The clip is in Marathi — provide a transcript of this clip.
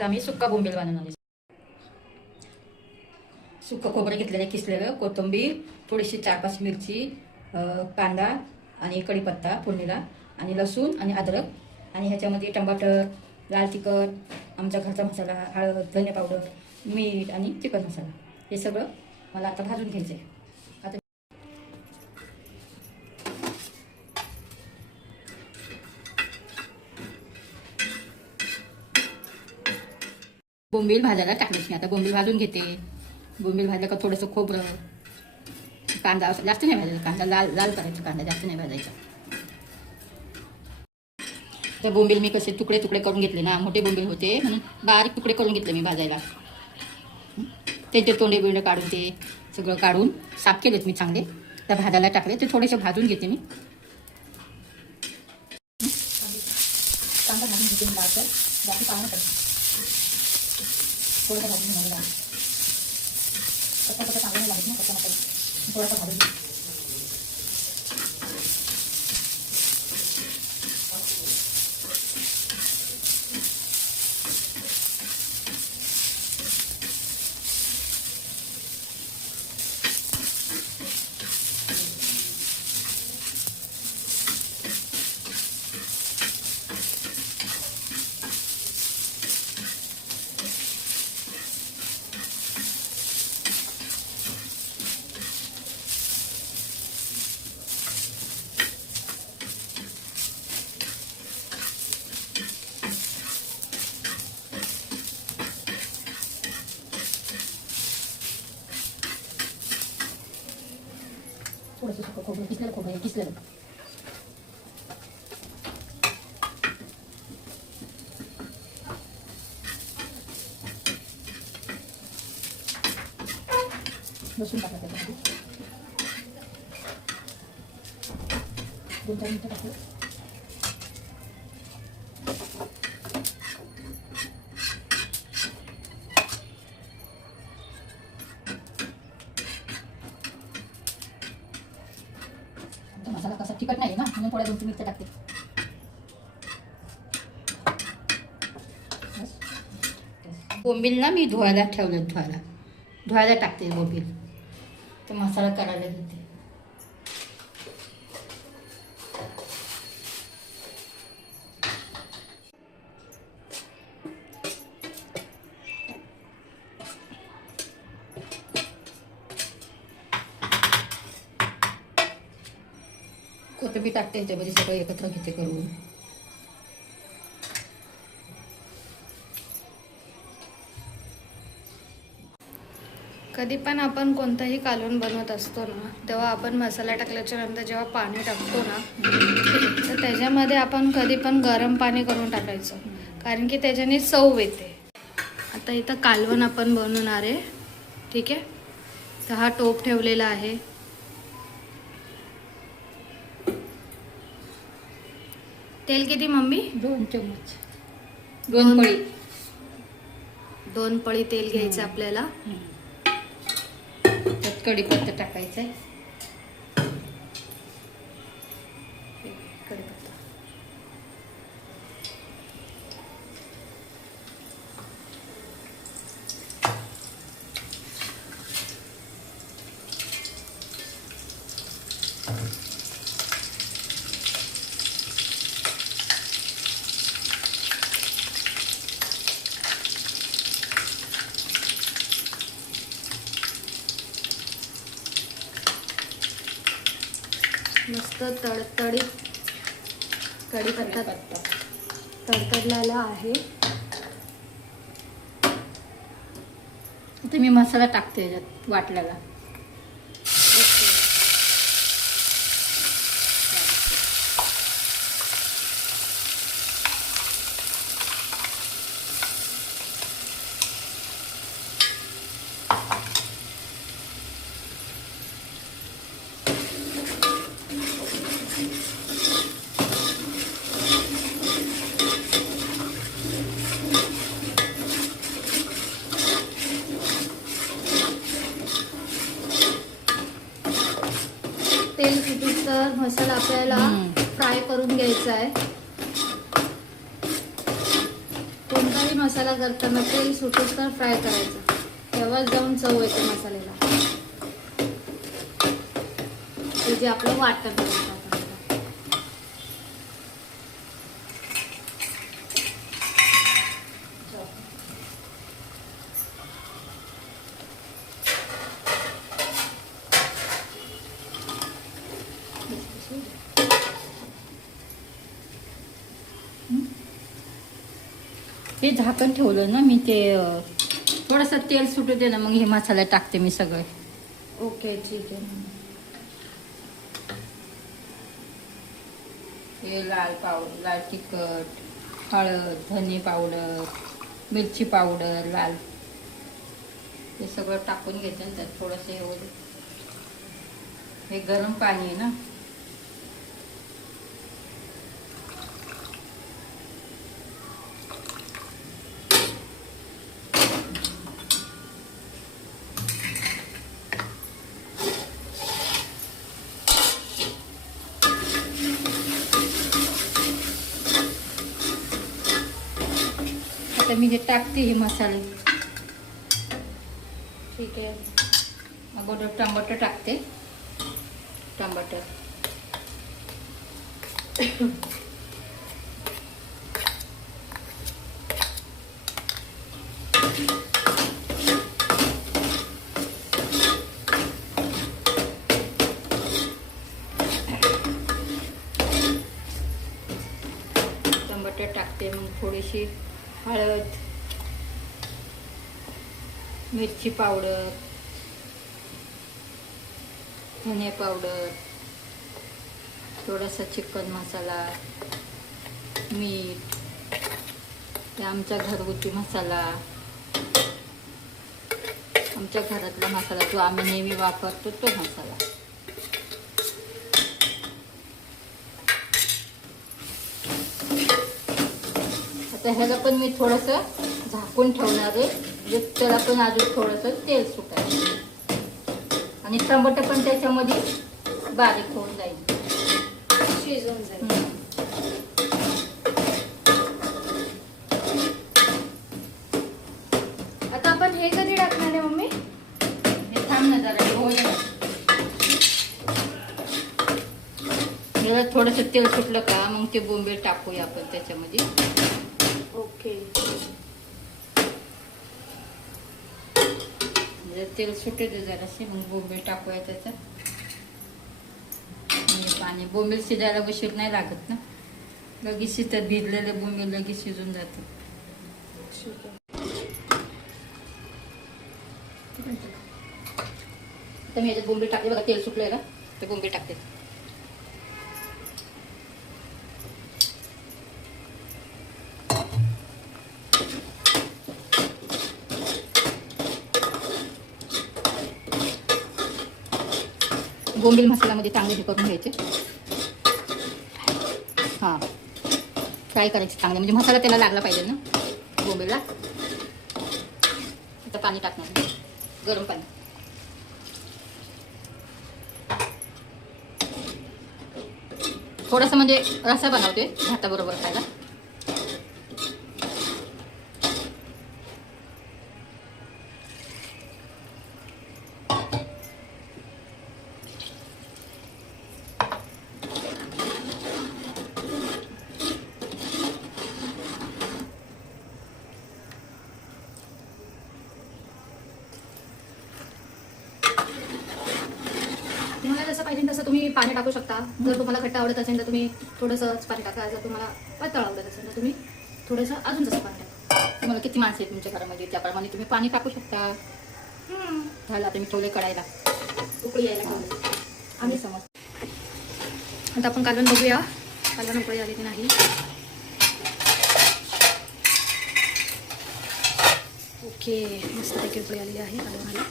आज आम्ही सुक्का बोंबील बनवणार आहे. सुक्कं खोबरं घेतलेलं किसलेलं, कोथिंबीर, थोडीशी 4-5 मिरची, कांदा आणि कढीपत्ता फोडणीला, आणि लसूण आणि अद्रक, आणि ह्याच्यामध्ये टमाटर, लाल तिखट, आमचा घरचा मसाला, हळद, धने पावडर, मीठ आणि चिकन मसाला, हे सगळं मला आता भाजून घ्यायचं आहे. आता बोंबील भाजायला टाकलेत मी. आता बोंबील भाजून घेते. बोंबील भाजलं का थोडंसं खोबरं, कांदा, असं जास्त नाही भाजायचा, कांदा लाल लाल करायचा, कांदा जास्त नाही भाजायचा. तर बोंबील मी कसे तुकडे तुकडे करून घेतले ना, मोठे बोंबील होते म्हणून बारीक तुकडे करून घेतले मी भाजायला. ते तोंडे बिंडे काढून ते सगळं काढून साफ केलेत मी चांगले. तर भाजायला टाकले, ते थोडेसे भाजून घेते मी. कांदा भाजून घेते मी लालसर, बाकी पाहणं करते थोडंसं भाजून घ्यायला. कच्चा चांगलं नाही लागत ना, कच्चा नको, थोडंसं भाजून घे. थोडंसं सुकं खोबरं, किसलेलं खोबरं, किसलेलं. लसूण टाकलं त्याच्यामध्ये, 2-4 मिनिटं टाकलं. मसाला कसा तिखट नाही ना, म्हणून थोड्या 2-3 मिरच्या टाकते. बोंबील ना मी धुवायला ठेवलं, धुवायला टाकते बोंबील. तर मसाला करायला घेते. कोथिंबीर टाकते, ह्याच्यामध्ये सगळं एकत्र घेते करून. कधी पण आपण कोणतंही कालवण बनवत असतो ना, तेव्हा आपण मसाला टाकल्याच्या नंतर जेव्हा पाणी टाकतो ना, तर त्याच्यामध्ये आपण कधी पण गरम पाणी करून टाकायचं, कारण की त्याच्याने चव येते. आता इथं कालवण आपण बनवणार आहे, ठीक आहे. तर हा टोप ठेवलेला आहे. तेल किती मम्मी? 2 चम्मच, 2 पळी. 2 पळी तेल घ्यायचं आपल्याला. त्यात कढीपत्ता टाकायचा आहे. कढीपत्ता, मस्त तडतडीत कढीपत्ता तडतडलेला आहे. आता मी मसाला टाकते याच्यात वाटल्याला. तेल सुटूस्तर मसाला आपल्याला फ्राय करून घ्यायचा आहे. कोणताही मसाला करताना तेल सुटेस तर फ्राय करायचं, तेव्हाच जाऊन चव येते मसाल्याला. ते जे आपलं वाटण करतो आपण. हे झाकण ठेवलं ना मी, ते थोडंसं तेल सुटू दे ना, मग हे मसाला टाकते मी सगळे. ओके ठीक आहे. हे लाल तिखट, हळद, धने पावडर, मिरची पावडर, लाल, हे सगळं टाकून घ्यायचं आणि त्यात थोडंसं हे होतं. हे गरम पाणी आहे ना. आता मी हे टाकते हे मसाले. ठीक आहे. अगोदर टमाटर टाकते. टमाटर, टमाटर टाकते. मग थोडीशी हळद, मिरची पावडर, धने पावडर, थोडासा चिकन मसाला, मीठ, हे आमचा घरगुती मसाला, आमच्या घरातला मसाला जो आम्ही नेहमी वापरतो तो मसाला. आता ह्याला पण मी थोडंसं झाकून ठेवणार आहे, म्हणजे त्याला पण अजून थोडंसं तेल सुटायचं आणि टमाटर पण त्याच्यामध्ये बारीक होऊन जाईल, शिजून जाईल. आता आपण हे कधी टाकणार आहे मम्मी? हे थांब ना जरा, हे होऊ दे ना. याला थोडंसं तेल सुटलं का मग ते बोंबील टाकूया आपण त्याच्यामध्ये. ओके. तेल सुटे दे जरासे, मग बोंबील टाकूया त्याच्यात. म्हणजे पाणी, बोंबील शिजायला उशीर नाही लागत ना, लगेच शिजतात. भिजलेले बोंबील लगेच शिजून जाते. ठीक आहे. आता मी याच्यात बोंबील टाकले बघा, तेल सुटलंय ना, ते बोंबील टाकते. बोंबील मसाल्यामध्ये चांगले हे करून घ्यायचे. हां, फ्राय करायचे चांगले, म्हणजे मसाला त्याला लागला पाहिजे ना बोंबीलला. आता पाणी टाकणार, गरम पाणी. थोडंसं म्हणजे रस्सा बनवते भाताबरोबर खायला. तुम्हाला जसं पाहिजे तसं तुम्ही पाणी टाकू शकता. जर तुम्हाला खट्टा आवडत असेल तर तुम्ही थोडंसं पाणी टाका. जर तुम्हाला पातळ आवडत असेल तर तुम्ही थोडंसं अजून जसं पाणी टाका. तुम्हाला किती माणसं आहेत तुमच्या घरामध्ये त्याप्रमाणे तुम्ही पाणी टाकू शकता. झालं, आता मी ठेवले कढाईला उकळी यायला ठेवली. आम्ही समज. आता आपण कालवण बघूया, कालवण उकळी आली की नाही. ओके, मस्तपैकी उकळी आलेली आहे कालवणाला.